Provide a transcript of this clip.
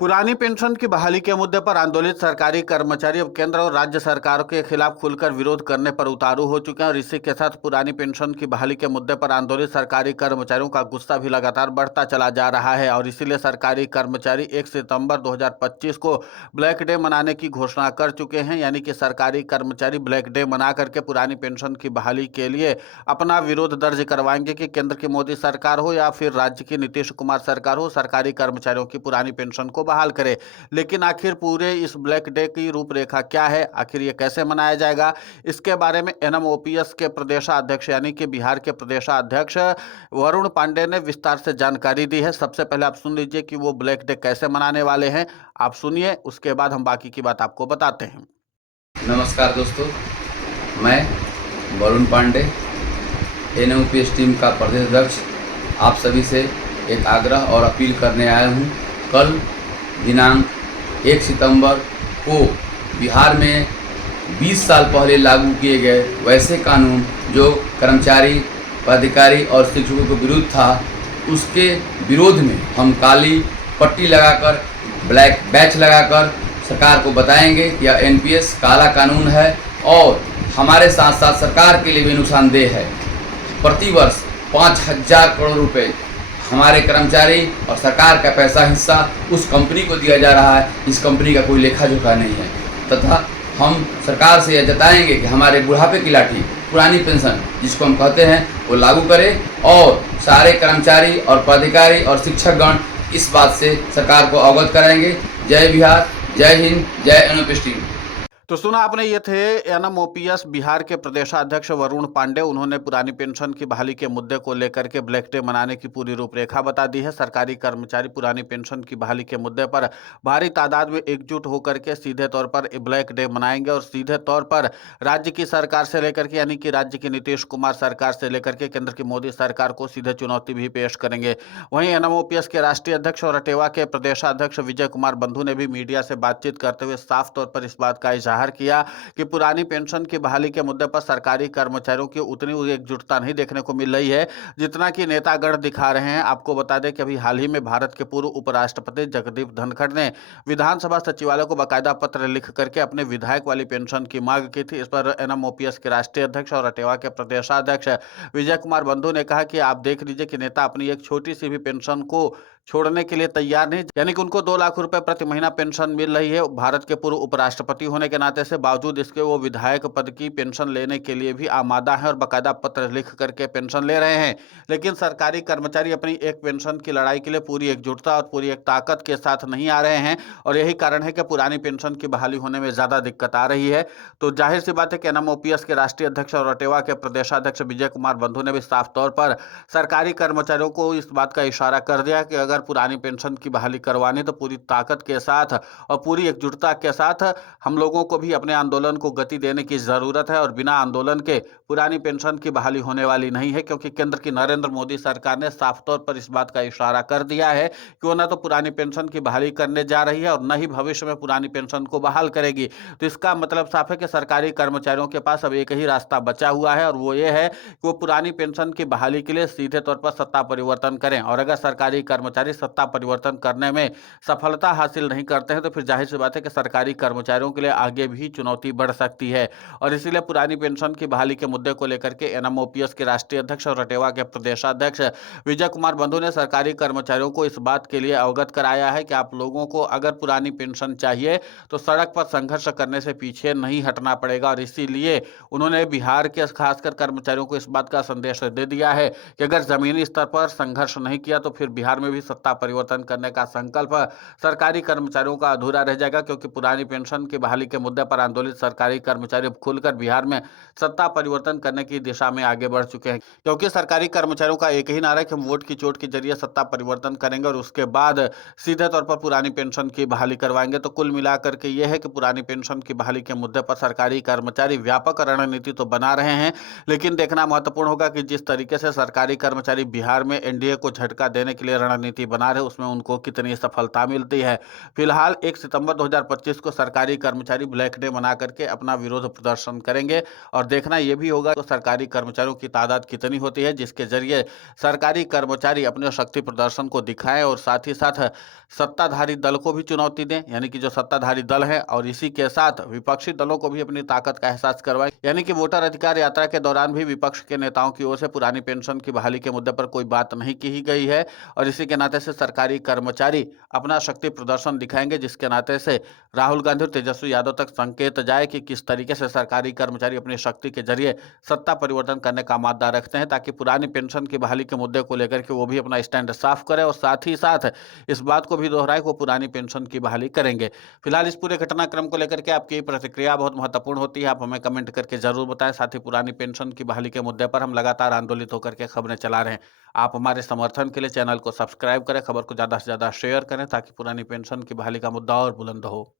पुरानी पेंशन की बहाली के मुद्दे पर आंदोलित सरकारी कर्मचारी अब केंद्र और राज्य सरकारों के खिलाफ खुलकर विरोध करने पर उतारू हो चुके हैं और इसी के साथ पुरानी पेंशन की बहाली के मुद्दे पर आंदोलित सरकारी कर्मचारियों का गुस्सा भी लगातार बढ़ता चला जा रहा है और इसीलिए सरकारी कर्मचारी 1 सितंबर 2025 को ब्लैक डे मनाने की घोषणा कर चुके हैं। यानी कि सरकारी कर्मचारी ब्लैक डे मना करके पुरानी पेंशन की बहाली के लिए अपना विरोध दर्ज करवाएंगे कि केंद्र की मोदी सरकार हो या फिर राज्य की नीतीश कुमार सरकार हो, सरकारी कर्मचारियों की पुरानी पेंशन को बहाल करे। लेकिन आखिर पूरे इस ब्लैक डे की रूपरेखा क्या है, आखिर ये कैसे मनाया जाएगा, इसके बारे में एनएमओपीएस के प्रदेशाध्यक्ष यानी कि बिहार के प्रदेशाध्यक्ष वरुण पांडे ने विस्तार से जानकारी दी है। सबसे पहले आप सुन लीजिए कि वो ब्लैक डे कैसे मनाने वाले हैं। आप सुनिए, उसके बाद हम बाकी की बात आपको बताते हैं। नमस्कार दोस्तों, मैं वरुण पांडे एनएमओपीएस टीम का प्रदेश अध्यक्ष आप सभी से एक आग्रह और अपील करने आया हूं। कल दिनांक 1 सितंबर को बिहार में 20 साल पहले लागू किए गए वैसे कानून जो कर्मचारी, पदाधिकारी और शिक्षकों के विरुद्ध था, उसके विरोध में हम काली पट्टी लगाकर, ब्लैक बैच लगाकर सरकार को बताएंगे कि यह एनपीएस काला कानून है और हमारे साथ साथ सरकार के लिए भी नुकसानदेह है। प्रतिवर्ष 5,000 करोड़ रुपए हमारे कर्मचारी और सरकार का पैसा हिस्सा उस कंपनी को दिया जा रहा है। इस कंपनी का कोई लेखा जोखा नहीं है तथा हम सरकार से यह जताएंगे कि हमारे बुढ़ापे की लाठी पुरानी पेंशन जिसको हम कहते हैं वो लागू करें और सारे कर्मचारी और पदाधिकारी और शिक्षकगण इस बात से सरकार को अवगत कराएंगे। जय बिहार, जय हिंद, जय एनओपीएस टीम। तो सुना आपने, ये थे एनएमओपीएस बिहार के प्रदेशाध्यक्ष वरुण पांडे। उन्होंने पुरानी पेंशन की बहाली के मुद्दे को लेकर के ब्लैक डे मनाने की पूरी रूपरेखा बता दी है। सरकारी कर्मचारी पुरानी पेंशन की बहाली के मुद्दे पर भारी तादाद में एकजुट होकर के सीधे तौर पर ब्लैक डे मनाएंगे और सीधे तौर पर राज्य की सरकार से लेकर के यानी कि राज्य की नीतीश कुमार सरकार से लेकर के केंद्र की मोदी सरकार को सीधे चुनौती भी पेश करेंगे। वहीं एनएमओपीएस के राष्ट्रीय अध्यक्ष और अटेवा के प्रदेशाध्यक्ष विजय कुमार बंधु ने भी मीडिया से बातचीत करते हुए साफ तौर पर इस बात का इजहार किया कि पुरानी पेंशन की बहाली के मुद्दे पर सरकारी कर्मचारियों की उतनी एकजुटता नहीं देखने को मिल रही है जितना कि नेतागण दिखा रहे हैं। आपको बता दें कि अभी हाल ही में भारत के पूर्व उपराष्ट्रपति जगदीप धनखड़ ने विधानसभा सचिवालय को बाकायदा पत्र लिख करके अपने विधायक वाली पेंशन की मांग की थी। इस पर एनएमओपीएस के राष्ट्रीय अध्यक्ष और अटेवा के प्रदेशाध्यक्ष विजय कुमार बंधु ने कहा कि आप देख लीजिए कि नेता अपनी एक छोटी सी भी पेंशन को छोड़ने के लिए तैयार नहीं, यानी कि उनको 2 लाख रुपए प्रति महीना पेंशन मिल रही है भारत के पूर्व उपराष्ट्रपति होने के नाते से, बावजूद इसके वो विधायक पद की पेंशन लेने के लिए भी आमादा है और बाकायदा पत्र लिख करके पेंशन ले रहे हैं। लेकिन सरकारी कर्मचारी अपनी एक पेंशन की लड़ाई के लिए पूरी एकजुटता और पूरी एक ताकत के साथ नहीं आ रहे हैं और यही कारण है कि पुरानी पेंशन की बहाली होने में ज्यादा दिक्कत आ रही है। तो जाहिर सी बात है कि एनएमओपीएस के राष्ट्रीय अध्यक्ष और अटेवा के प्रदेशाध्यक्ष विजय कुमार बंधु ने भी साफ तौर पर सरकारी कर्मचारियों को इस बात का इशारा कर दिया कि अगर पुरानी पेंशन की बहाली करवानी तो पूरी ताकत के साथ और पूरी एकजुटता के साथ हम लोगों को भी अपने आंदोलन को गति देने की जरूरत है और बिना आंदोलन के पुरानी पेंशन की बहाली होने वाली नहीं है, क्योंकि केंद्र की नरेंद्र मोदी सरकार ने साफ तौर पर इस बात का इशारा कर दिया है कि वो न तो पुरानी पेंशन की बहाली करने जा रही है और न ही भविष्य में पुरानी पेंशन को बहाल करेगी। तो इसका मतलब साफ है कि सरकारी कर्मचारियों के पास अब एक ही रास्ता बचा हुआ है और वो ये है कि वो पुरानी पेंशन की बहाली के लिए सीधे तौर पर सत्ता परिवर्तन करें। और अगर सरकारी कर्मचारी सत्ता परिवर्तन करने में सफलता हासिल नहीं करते हैं तो फिर जाहिर सी बात है कि सरकारी कर्मचारियों के लिए आगे भी चुनौती बढ़ सकती है। और इसीलिए पुरानी पेंशन की बहाली के मुद्दे को लेकर के एनएमओपीएस के राष्ट्रीय अध्यक्ष और अटेवा के प्रदेशाध्यक्ष विजय कुमार बंधु ने सरकारी कर्मचारियों को इस बात के लिए अवगत कराया है कि आप लोगों को अगर पुरानी पेंशन चाहिए तो सड़क पर संघर्ष करने से पीछे नहीं हटना पड़ेगा। और इसीलिए उन्होंने बिहार के खासकर कर्मचारियों को इस बात का संदेश दे दिया है कि अगर जमीनी स्तर पर संघर्ष नहीं किया तो फिर बिहार में भी सत्ता परिवर्तन करने का संकल्प सरकारी कर्मचारियों का अधूरा रह जाएगा, क्योंकि पुरानी पेंशन की बहाली के मुद्दे पर आंदोलित सरकारी कर्मचारी अब खुलकर बिहार में सत्ता परिवर्तन करने की दिशा में आगे बढ़ चुके हैं। क्योंकि सरकारी कर्मचारियों का एक ही नारा है कि हम वोट की चोट के जरिए सत्ता परिवर्तन करेंगे और उसके बाद सीधे तौर पर पुरानी पेंशन की बहाली करवाएंगे। तो कुल मिलाकर के यह है कि पुरानी पेंशन की बहाली के मुद्दे पर सरकारी कर्मचारी व्यापक रणनीति तो बना रहे हैं, लेकिन देखना महत्वपूर्ण होगा कि जिस तरीके से सरकारी कर्मचारी बिहार में एनडीए को झटका देने के लिए रणनीति रणनीति बना रहे उसमें उनको कितनी सफलता मिलती है। फिलहाल 1 सितंबर 2025 को सरकारी कर्मचारी ब्लैक डे मना करके अपना विरोध प्रदर्शन करेंगे और देखना यह भी होगा कि सरकारी कर्मचारियों की तादाद कितनी होती है, जिसके जरिए सरकारी कर्मचारी अपने शक्ति प्रदर्शन को दिखाएं और साथ ही साथ सत्ताधारी दल को भी चुनौती दें, यानी कि जो सत्ताधारी दल है, और इसी के साथ विपक्षी दलों को भी अपनी ताकत का एहसास करवाएं। यानी कि वोटर अधिकार यात्रा के दौरान भी विपक्ष के नेताओं की ओर से पुरानी पेंशन की बहाली के मुद्दे पर कोई बात नहीं की गई है और इसी के नाते से सरकारी कर्मचारी अपना शक्ति प्रदर्शन दिखाएंगे, जिसके नाते से राहुल गांधी और तेजस्वी यादव तक संकेत जाए कि किस तरीके से सरकारी कर्मचारी अपनी शक्ति के जरिए सत्ता परिवर्तन करने का मादा रखते हैं, ताकि पुरानी पेंशन की बहाली के मुद्दे को लेकर के वो भी अपना स्टैंड साफ करें और साथ ही साथ इस बात को भी दोहराए कि वो पुरानी पेंशन की बहाली करेंगे। फिलहाल इस पूरे घटनाक्रम को लेकर के आपकी प्रतिक्रिया बहुत महत्वपूर्ण होती है, आप हमें कमेंट करके जरूर बताएं। साथ ही पुरानी पेंशन की बहाली के मुद्दे पर हम लगातार आंदोलित होकर के खबरें चला रहे हैं। आप हमारे समर्थन के लिए चैनल को सब्सक्राइब करें, खबर को ज्यादा से ज्यादा शेयर करें ताकि पुरानी पेंशन की बहाली का मुद्दा और बुलंद हो।